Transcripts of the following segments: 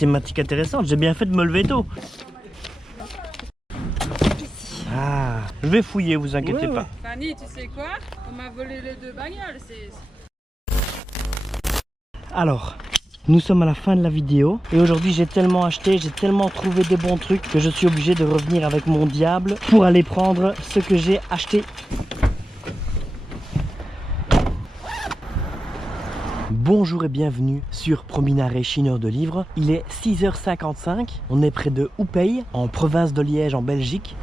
thématique intéressante. J'ai bien fait de me lever tôt. Ah, je vais fouiller, vous inquiétez pas. Fanny, tu sais quoi? On m'a volé les 2 bagnoles. Alors, nous sommes à la fin de la vidéo et aujourd'hui j'ai tellement acheté, j'ai tellement trouvé des bons trucs que je suis obligé de revenir avec mon diable pour aller prendre ce que j'ai acheté. Bonjour et bienvenue sur Prominare Chineur de Livres. Il est 6h55, on est près de Houpeil, en province de Liège en Belgique.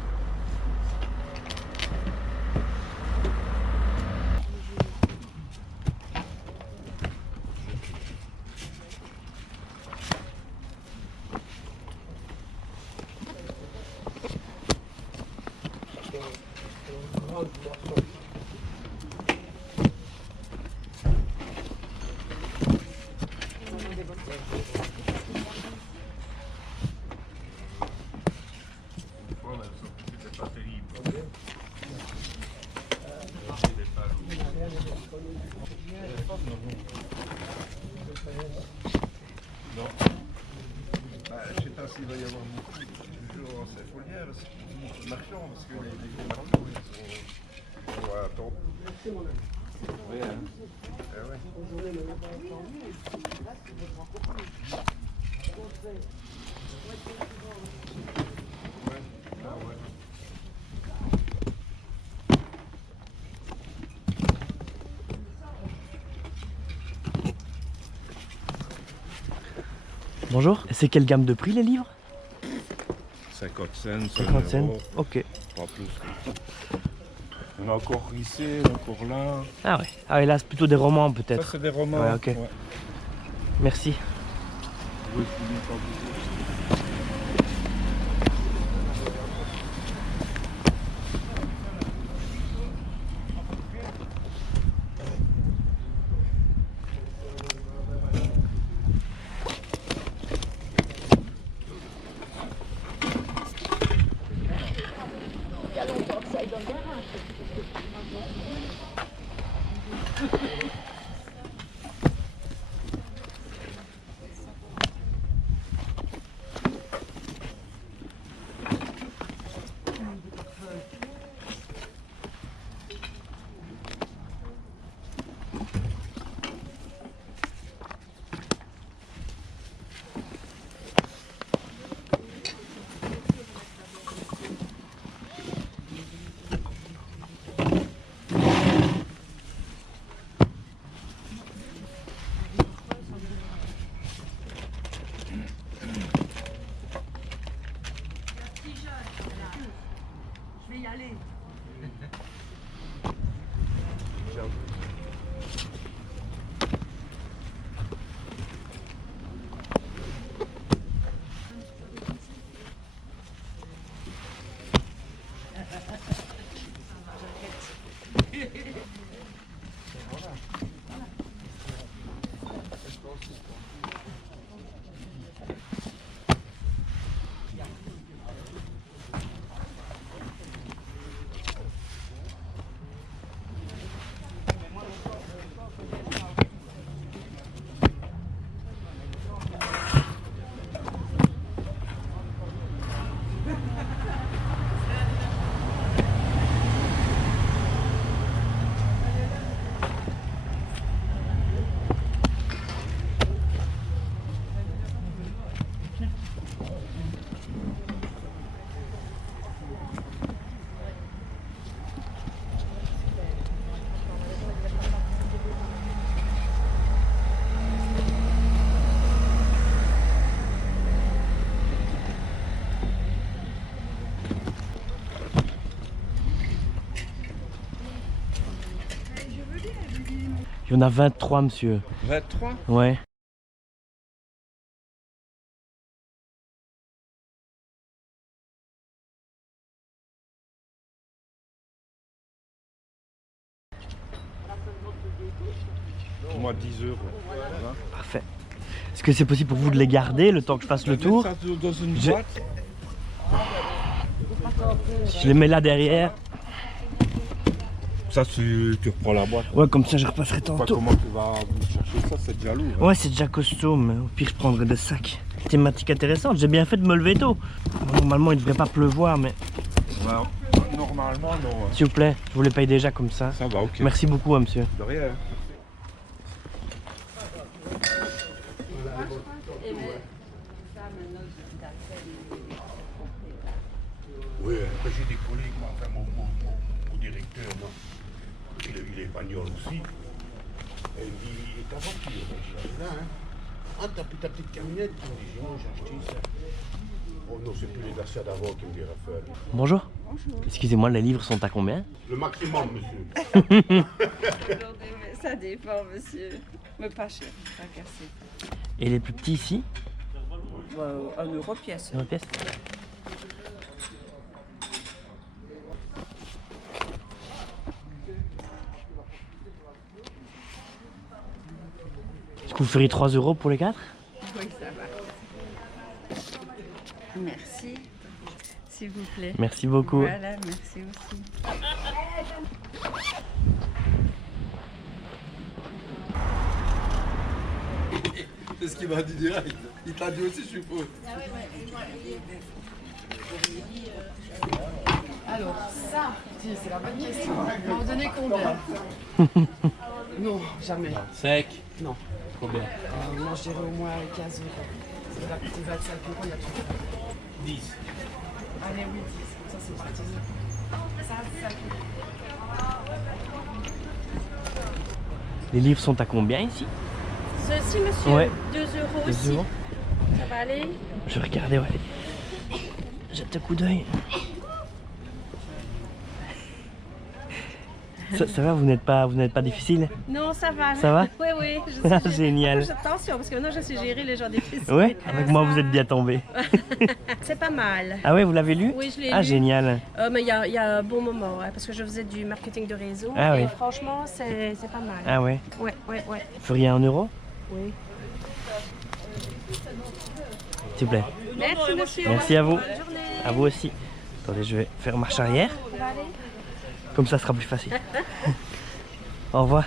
Il va y avoir beaucoup de jours en Saint-Folière, beaucoup de marchands, parce que les marchands, ils vont attendre. Oui, hein. Ah ouais. Bonjour, c'est quelle gamme de prix les livres? 50 cents, 50 cents, ok. Pas plus. On a encore ici, encore là. Ah ouais, là c'est plutôt des romans Ça peut-être. c'est des romans. Ouais, ok. Ouais. Merci. Oui, pas beaucoup. Je vais y aller. Il y en a 23 monsieur. 23? Ouais. Moi 10 euros. Parfait. Est-ce que c'est possible pour vous de les garder le temps que je fasse le tour? Ça dans une Je- boîte. Je les mets là derrière. Ça tu reprends la boîte. Ouais, comme ça je repasserai Pas tantôt. comment tu vas chercher ça, c'est déjà lourd. Hein. Ouais, c'est déjà costaud, mais au pire je prendrai des sacs. thématique intéressante. J'ai bien fait de me lever tôt. Bon, normalement, il ne devrait pas pleuvoir, mais Ouais, normalement, non. s'il vous plaît, je vous les paye déjà comme ça. Ça va, ok. Merci beaucoup, hein, monsieur. De rien. Oui, après j'ai des collègues, enfin mon directeur, non, il est espagnol aussi. Et il me dit, et ta voiture? Je dis, là, hein. Ah, t'as pris ta petite camionnette? Il me dit, non, j'ai acheté ça. Oh non, c'est plus les achats d'avant qui me dit Raphaël. Bonjour. Bonjour. Excusez-moi, les livres sont à combien? Le maximum, monsieur. Ça dépend, monsieur. Mais pas cher, pas cassé. Et les plus petits ici? 1 euro pièce. Une pièce. Est-ce que vous feriez 3 euros pour les 4? Oui, ça va. Merci. S'il vous plaît. Merci beaucoup. Voilà, merci aussi. C'est ce qu'il m'a dit direct. Il t'a dit aussi, je suppose. Alors, ça, c'est la bonne question. Vous m'en donnez combien? Non, jamais. Sec. Non. Combien? Moi, je dirais au moins 15 euros. Ça va coûter 25 euros, il y a tout. 10. Allez, oui, 10. Ça, c'est pas 10 euros. Ça, c'est ça. Les livres sont à combien ici? Ceci, monsieur, Ouais. 2 euros 2 aussi. euros. Ça va aller? Je vais regarder, ouais. Jette un coup d'œil. Ça va, vous n'êtes pas difficile? Non, ça va. Ça va? Oui, oui. Je suis Génial. Attention, parce que maintenant je suis gérée les gens difficiles. Ouais, avec moi vous êtes bien tombé. C'est pas mal. Ah ouais, vous l'avez lu? Oui, je l'ai Ah, lu. génial. Mais il y a un bon moment, ouais, parce que je faisais du marketing de réseau. Ah et oui. franchement, c'est pas mal. Ah ouais. Ouais, ouais, ouais. Vous feriez 1 euro? Oui. S'il vous plaît. Merci, monsieur. Merci à vous. Bonne journée. À vous aussi. Attendez, je vais faire marche arrière. Ça va aller? Comme ça sera plus facile. Au revoir.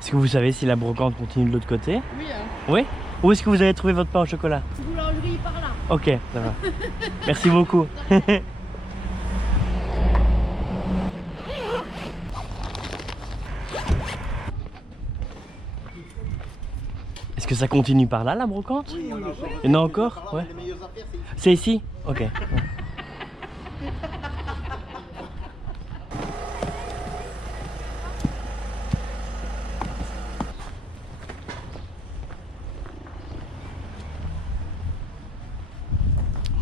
Est-ce que vous savez si la brocante continue de l'autre côté? Oui, hein. Oui? Où est-ce que vous avez trouvé votre pain au chocolat? Boulangerie par là. Ok, ça va. Merci beaucoup. Est-ce que ça continue par là, la brocante? Il y en a encore? Ouais. C'est ici? Ok. Ouais.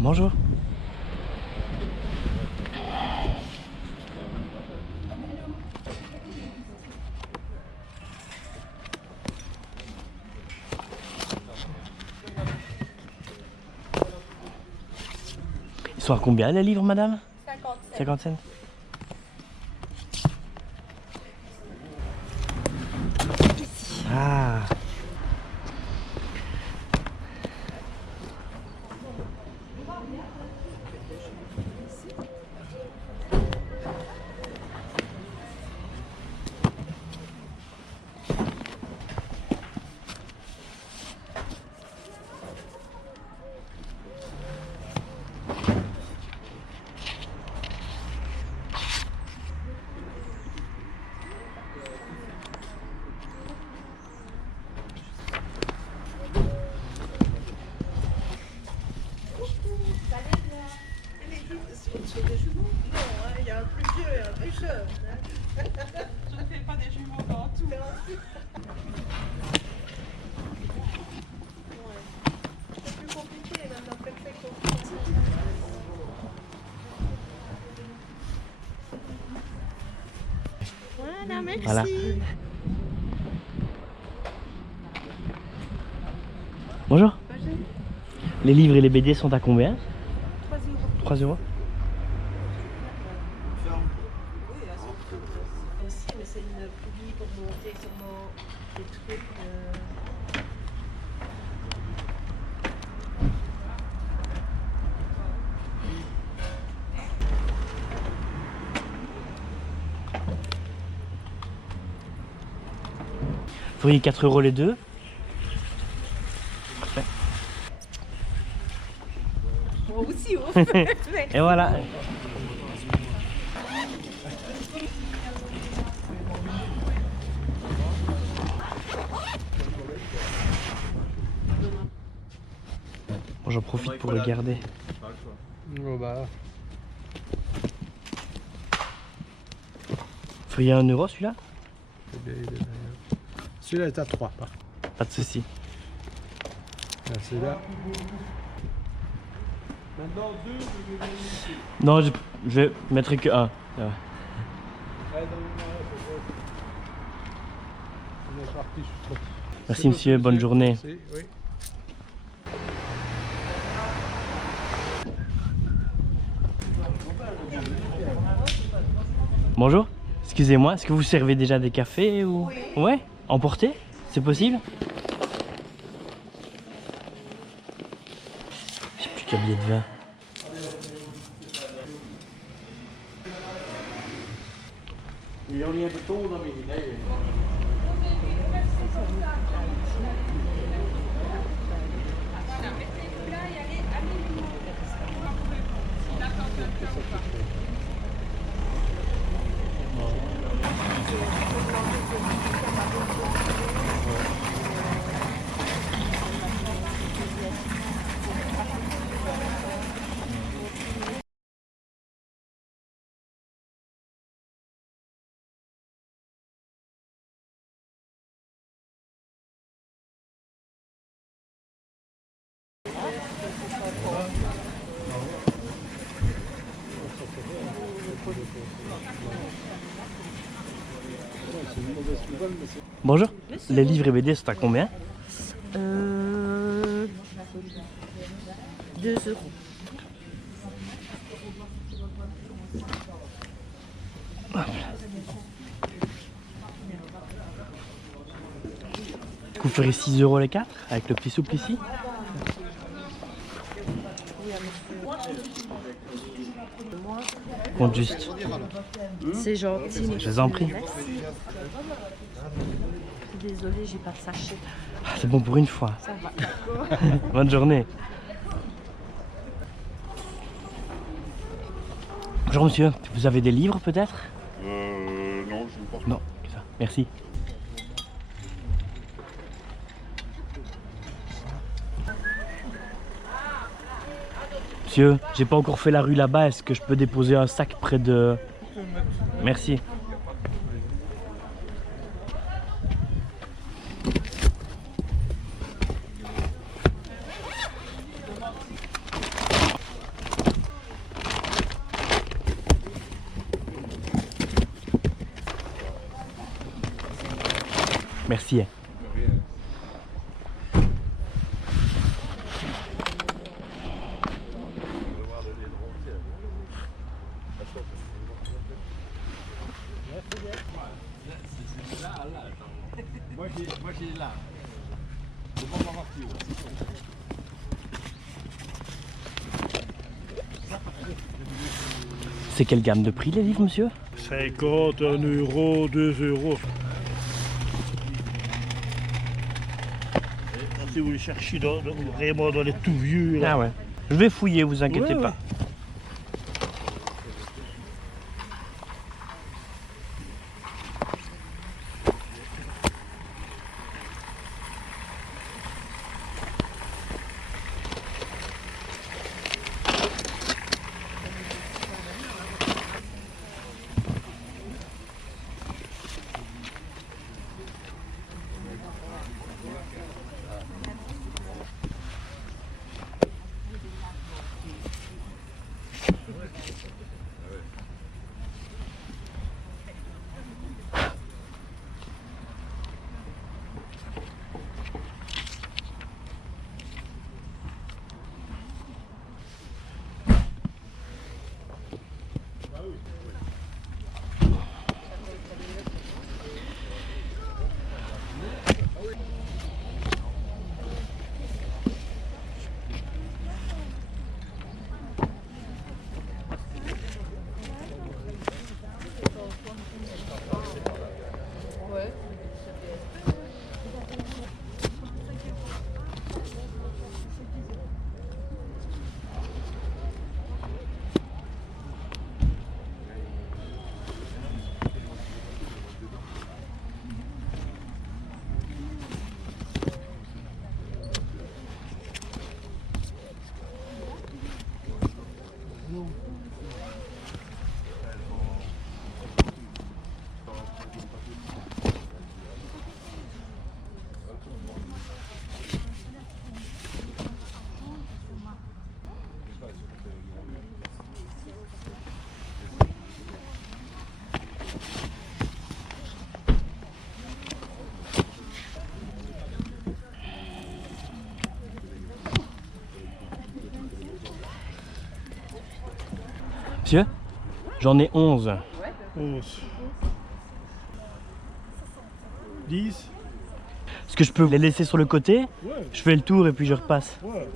Bonjour. Ils sont à combien les livres, madame? 50 cents. Ah. Voilà, merci. Voilà. Bonjour. Les livres et les BD sont à combien? 3 euros. Aussi, mais c'est une poulie pour monter sûrement des trucs. Vous feriez 4 euros les deux? Moi aussi, au fait. Et voilà. Bon, j'en profite pour regarder. Oh bah. Faut y aller 1 euro celui-là? Celui-là est à 3 par contre. Pas de souci. Ah, celui-là. Non, je vais mettre que 1. On est parti, je suis trop. Merci monsieur, bonne journée. Merci, oui. Bonjour, excusez-moi, est-ce que vous servez déjà des cafés ou... Oui. Ouais, emporter? C'est possible? J'ai plus qu'un billet de vin. Bonjour, les livres et BD sont à combien? 2 euros. Vous ferez 6 euros les 4 avec le petit souple ici? Compte juste. C'est gentil. Je vous en prie. Merci. Désolée, j'ai pas de sachet. Ah, c'est bon pour une fois. Ça va. Bonne journée. Bonjour monsieur, vous avez des livres peut-être? Non, je ne pense pas. Non, que ça. Merci. Monsieur, j'ai pas encore fait la rue là-bas, est-ce que je peux déposer un sac près de... Merci. Merci. C'est quelle gamme de prix les livres, monsieur? 50, 1 euro, 2 euros. Si vous les cherchez vraiment dans les tout vieux. Là. Ah ouais. Je vais fouiller, vous inquiétez Ouais, pas. ouais. Monsieur, j'en ai 11. 11. 10. Est-ce que je peux les laisser sur le côté? Ouais. Je fais le tour et puis je repasse. Ouais.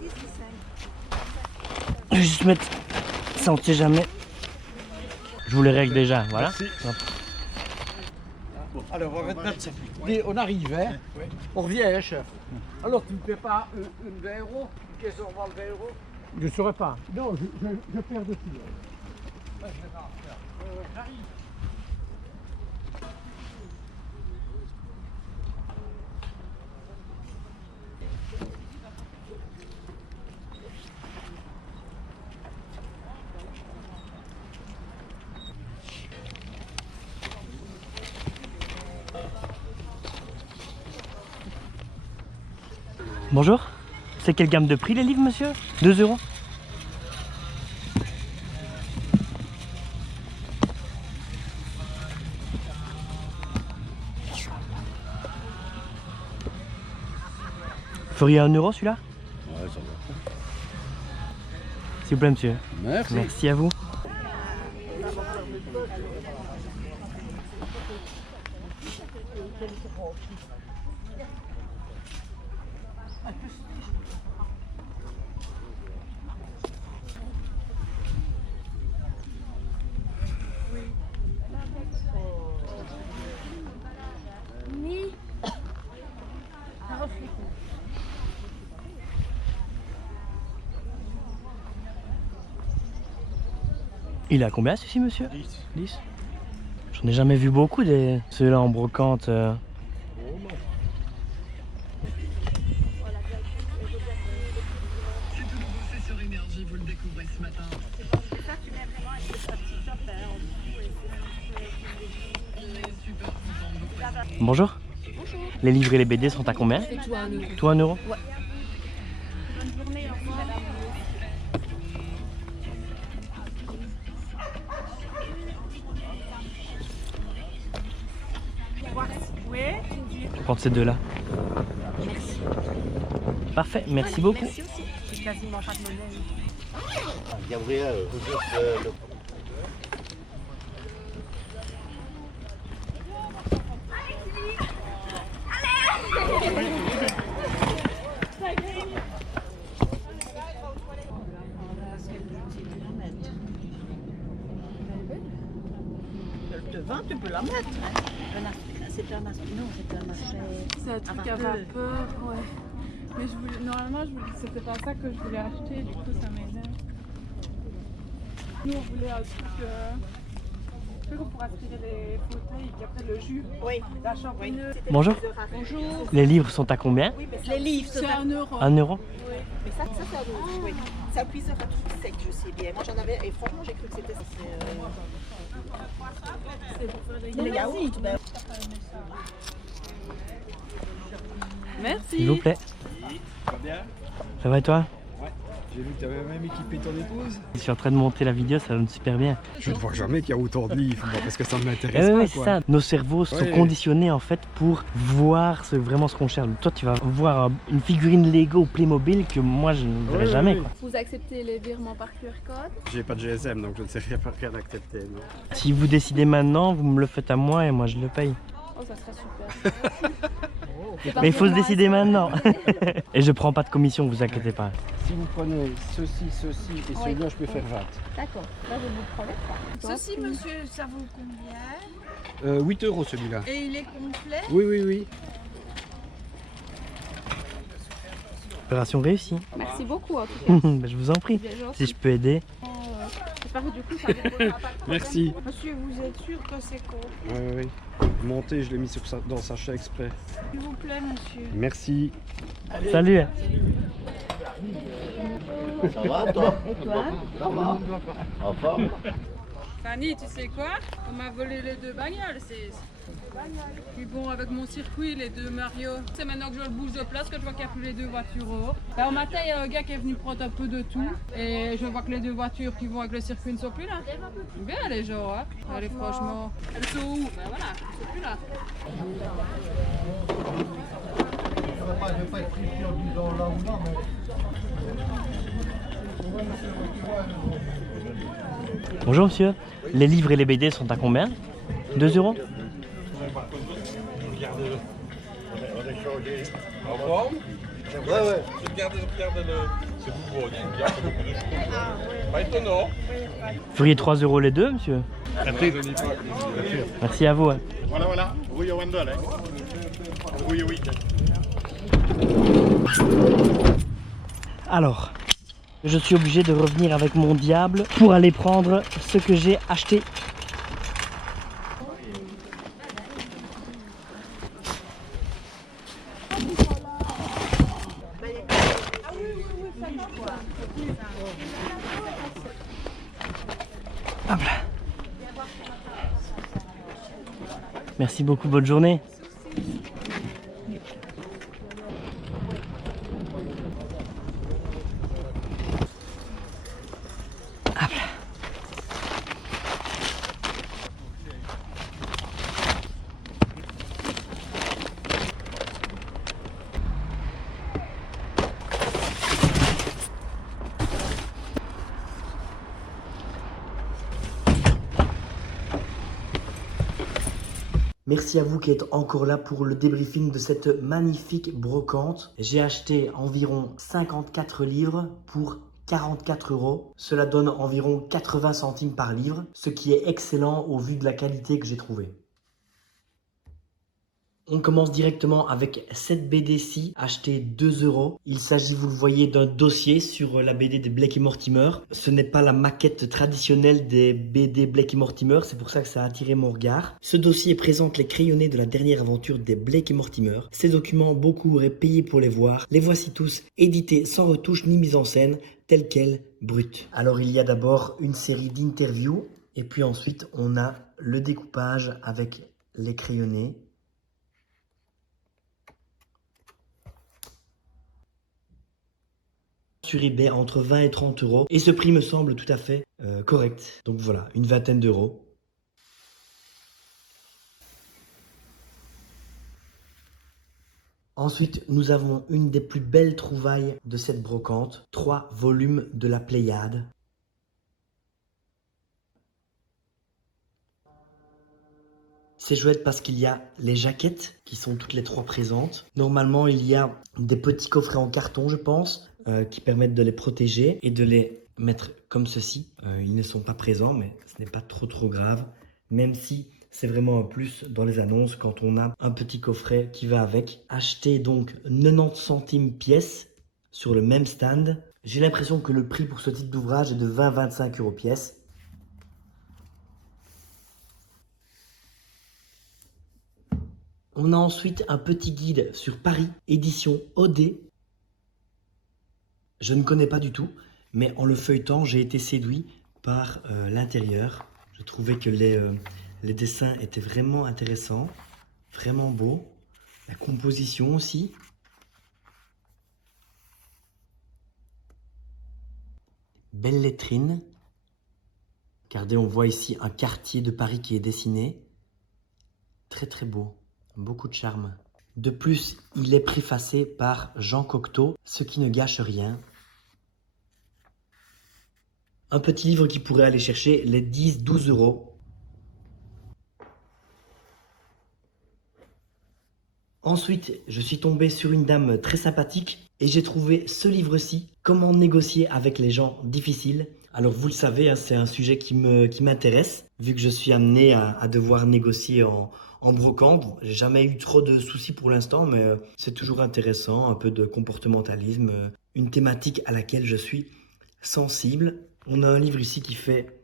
Je vais juste mettre ça, on ne sait jamais. Je vous les règle déjà, voilà. Merci. Alors, on va mettre ça. On arrive, hein. On revient, hein, chef. Alors, tu ne fais pas une 20 €? Qu'est-ce qu'on va le 20 €? Je ne saurais pas. Non, je perds dessus. Ouais, j'arrive. Bonjour. C'est quelle gamme de prix les livres, monsieur? 2 €. Vous feriez 1 € celui-là? Ouais, ça va. S'il vous plaît, monsieur. Merci. Merci à vous. Il est à combien celui-ci, monsieur? 10. 10. J'en ai jamais vu beaucoup des ceux-là en brocante. Bonjour. Bonjour. Les livres et les BD sont à combien? C'est tout à 1 €. Tout 1 €? Ouais. Bonne journée, au revoir. Oui. Je vais prendre ces deux-là. Merci. Parfait, merci beaucoup. Merci aussi. J'ai quasiment pas de monnaie. Gabriel, Le vin, tu peux la mettre. C'est un marché. C'est un truc à vapeur, ouais. Mais je voulais, normalement, c'était pas ça que je voulais acheter, du coup ça m'énerve. Nous on voulait un truc pour aspirer les fauteuils et après le jus. Oui. La champigneux. Bonjour. Bonjour. Les livres sont à combien? Les livres, C'est 1 €. 1 €. Mais ça c'est un autre. Oui. Ça cuisera tout sec, je sais bien. Moi j'en avais, et franchement j'ai cru que c'était ça. C'est pour faire des Les yaourts. yaourts, ben. Merci. S'il vous plaît. Ça va et toi? J'ai vu que tu avais même équipé ton épouse. Je suis en train de monter la vidéo, ça donne super bien. Je ne vois jamais qu'il y a autant de livres, moi, parce que ça ne Eh m'intéresse oui, pas. oui, c'est ça. Nos cerveaux sont Ouais. conditionnés en fait pour voir vraiment ce qu'on cherche. Toi, tu vas voir une figurine Lego ou Playmobil que moi je ne verrai Ouais, jamais. ouais, Quoi. Vous acceptez les virements par QR code? J'ai pas de GSM, donc je ne sais rien accepter. Non. Si vous décidez maintenant, vous me le faites à moi et moi je le paye. Oh, ça serait super. Mais il faut se décider maintenant. Et je prends pas de commission, vous inquiétez pas. Si vous prenez ceci et celui-là, je peux faire 20. D'accord. Là, je vous prenais pas. Ceci, monsieur, ça vaut combien? 8 € celui-là. Et il est complet? Oui, oui, oui. Opération réussie. Merci beaucoup en tout cas. Je vous en prie. C'est gentil. Si je peux aider. J'espère que du coup, ça vous posera pas de problème. Merci. Monsieur, vous êtes sûr que c'est complet? Oui, oui, oui. Monté, je l'ai mis dans le sachet exprès. S'il vous plaît, monsieur. Merci. Salut. ça va toi? Et toi? Ça va? En forme? Fanny, tu sais quoi? On m'a volé les 2 bagnoles, c'est... Puis bon, avec mon circuit, les 2 Mario, c'est maintenant que je le bouge de place que je vois qu'il n'y a plus les 2 voitures au haut. Au matin, il y a un gars qui est venu prendre un peu de tout. Et je vois que les 2 voitures qui vont avec le circuit ne sont plus là. Bien les gens, hein? Allez, franchement. Elles sont où? Ben voilà, elles ne sont plus là. Je vais pas être pris en disant là ou là, mais... Bonjour monsieur, les livres et les BD sont à combien? 2 €? Ouais, ouais. Regardez-le. C'est vous, pas étonnant. Vous feriez 3 € les deux, monsieur? Merci à vous. Hein. Voilà. Oui, au Wendel, hein. Oui. Alors, je suis obligé de revenir avec mon diable pour aller prendre ce que j'ai acheté. Hop là. Merci beaucoup, bonne journée. Hop là. Merci à vous qui êtes encore là pour le débriefing de cette magnifique brocante. J'ai acheté environ 54 livres pour 44 €. Cela donne environ 80 centimes par livre, ce qui est excellent au vu de la qualité que j'ai trouvée. On commence directement avec cette BD-ci, achetée 2 €. Il s'agit, vous le voyez, d'un dossier sur la BD de Blake et Mortimer. Ce n'est pas la maquette traditionnelle des BD Blake et Mortimer, c'est pour ça que ça a attiré mon regard. Ce dossier présente les crayonnés de la dernière aventure des Blake et Mortimer. Ces documents, beaucoup auraient payé pour les voir. Les voici tous, édités sans retouche ni mise en scène, tels quels, bruts. Alors il y a d'abord une série d'interviews, et puis ensuite on a le découpage avec les crayonnés. Sur eBay entre 20 et 30 €. Et ce prix me semble tout à fait correct. Donc voilà, une vingtaine d'euros. Ensuite, nous avons une des plus belles trouvailles de cette brocante. 3 volumes de la Pléiade. C'est chouette parce qu'il y a les jaquettes qui sont toutes les 3 présentes. Normalement, il y a des petits coffrets en carton, je pense, qui permettent de les protéger et de les mettre comme ceci. Ils ne sont pas présents, mais ce n'est pas trop grave, même si c'est vraiment un plus dans les annonces quand on a un petit coffret qui va avec. Acheter donc 90 centimes pièce sur le même stand. J'ai l'impression que le prix pour ce type d'ouvrage est de 20-25 € pièce. On a ensuite un petit guide sur Paris, édition OD. Je ne connais pas du tout, mais en le feuilletant, j'ai été séduit par l'intérieur. Je trouvais que les dessins étaient vraiment intéressants, vraiment beaux. La composition aussi. Belle lettrine. Regardez, on voit ici un quartier de Paris qui est dessiné. Très beau, beaucoup de charme. De plus, il est préfacé par Jean Cocteau, ce qui ne gâche rien. Un petit livre qui pourrait aller chercher les 10-12 €. Ensuite, je suis tombé sur une dame très sympathique et j'ai trouvé ce livre-ci, Comment négocier avec les gens difficiles. Alors vous le savez, hein, c'est un sujet qui m'intéresse, vu que je suis amené à devoir négocier en brocante. J'ai jamais eu trop de soucis pour l'instant, mais c'est toujours intéressant, un peu de comportementalisme, une thématique à laquelle je suis sensible. On a un livre ici qui fait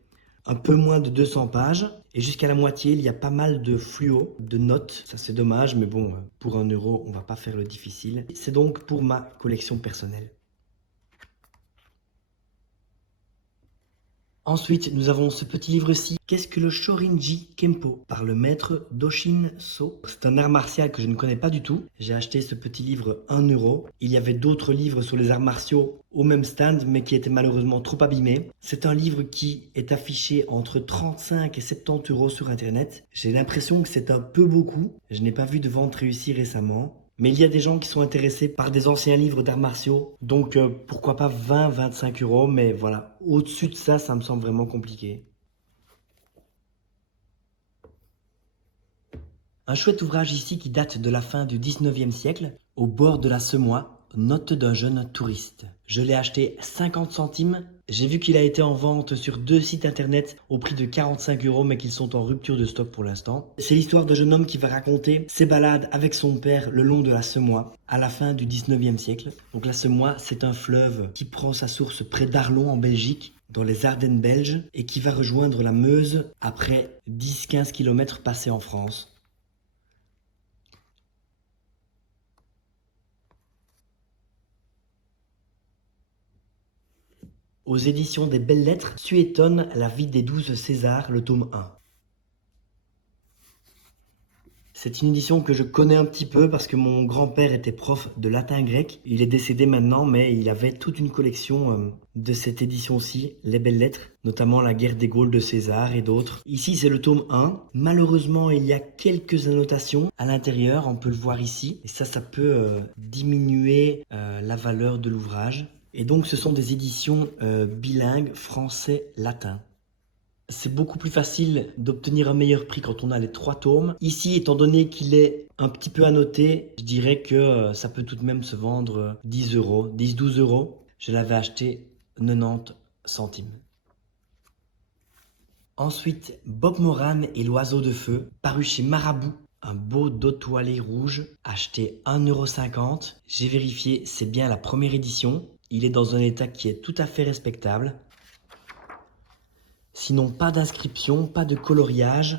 un peu moins de 200 pages et jusqu'à la moitié, il y a pas mal de fluo, de notes. Ça c'est dommage, mais bon, pour 1 €, on va pas faire le difficile. C'est donc pour ma collection personnelle. Ensuite, nous avons ce petit livre-ci. Qu'est-ce que le Shorinji Kempo par le maître Doshin So. C'est un art martial que je ne connais pas du tout. J'ai acheté ce petit livre 1 €. Il y avait d'autres livres sur les arts martiaux au même stand, mais qui étaient malheureusement trop abîmés. C'est un livre qui est affiché entre 35 et 70 € sur internet. J'ai l'impression que c'est un peu beaucoup. Je n'ai pas vu de vente réussie récemment. Mais il y a des gens qui sont intéressés par des anciens livres d'arts martiaux. Donc pourquoi pas 20-25 euros. Mais voilà, au-dessus de ça, ça me semble vraiment compliqué. Un chouette ouvrage ici qui date de la fin du 19e siècle, Au bord de la Semois, note d'un jeune touriste. Je l'ai acheté 50 centimes. J'ai vu qu'il a été en vente sur 2 sites internet au prix de 45 euros, mais qu'ils sont en rupture de stock pour l'instant. C'est l'histoire d'un jeune homme qui va raconter ses balades avec son père le long de la Semois à la fin du 19e siècle. Donc la Semois, c'est un fleuve qui prend sa source près d'Arlon en Belgique, dans les Ardennes belges, et qui va rejoindre la Meuse après 10-15 km passés en France. Aux éditions des Belles Lettres, Suétone, La vie des 12 Césars, le tome 1. C'est une édition que je connais un petit peu parce que mon grand-père était prof de latin-grec. Il est décédé maintenant, mais il avait toute une collection de cette édition-ci, les Belles Lettres, notamment La guerre des Gaules de César et d'autres. Ici, c'est le tome 1. Malheureusement, il y a quelques annotations à l'intérieur, on peut le voir ici. Et ça peut diminuer la valeur de l'ouvrage. Et donc ce sont des éditions bilingues français-latin. C'est beaucoup plus facile d'obtenir un meilleur prix quand on a les 3 tomes. Ici, étant donné qu'il est un petit peu annoté, je dirais que ça peut tout de même se vendre 10 euros, 10-12 euros. Je l'avais acheté 90 centimes. Ensuite, Bob Moran et l'oiseau de feu, paru chez Marabout. Un beau dos toilé rouge, acheté 1,50 €. J'ai vérifié, c'est bien la première édition. Il est dans un état qui est tout à fait respectable. Sinon, pas d'inscription, pas de coloriage.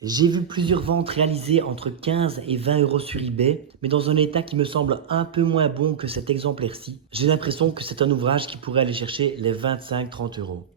J'ai vu plusieurs ventes réalisées entre 15 et 20 euros sur eBay, mais dans un état qui me semble un peu moins bon que cet exemplaire-ci. J'ai l'impression que c'est un ouvrage qui pourrait aller chercher les 25-30 euros.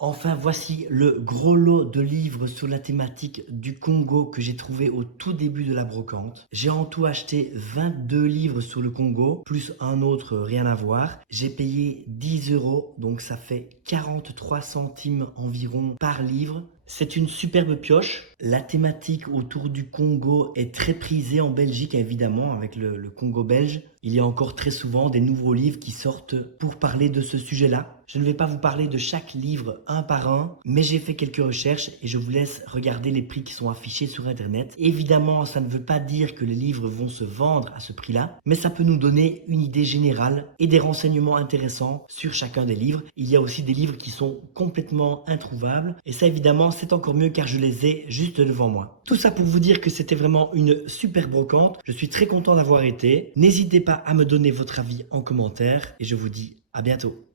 Enfin, voici le gros lot de livres sur la thématique du Congo que j'ai trouvé au tout début de la brocante. J'ai en tout acheté 22 livres sur le Congo, plus un autre rien à voir. J'ai payé 10 euros, donc ça fait 43 centimes environ par livre. C'est une superbe pioche. La thématique autour du Congo est très prisée en Belgique, évidemment, avec le Congo belge. Il y a encore très souvent des nouveaux livres qui sortent pour parler de ce sujet-là. Je ne vais pas vous parler de chaque livre un par un, mais j'ai fait quelques recherches et je vous laisse regarder les prix qui sont affichés sur Internet. Évidemment, ça ne veut pas dire que les livres vont se vendre à ce prix-là, mais ça peut nous donner une idée générale et des renseignements intéressants sur chacun des livres. Il y a aussi des livres qui sont complètement introuvables, et ça évidemment c'est encore mieux car je les ai juste devant moi. Tout ça pour vous dire que c'était vraiment une super brocante. Je suis très content d'avoir été. N'hésitez pas à me donner votre avis en commentaire et je vous dis à bientôt.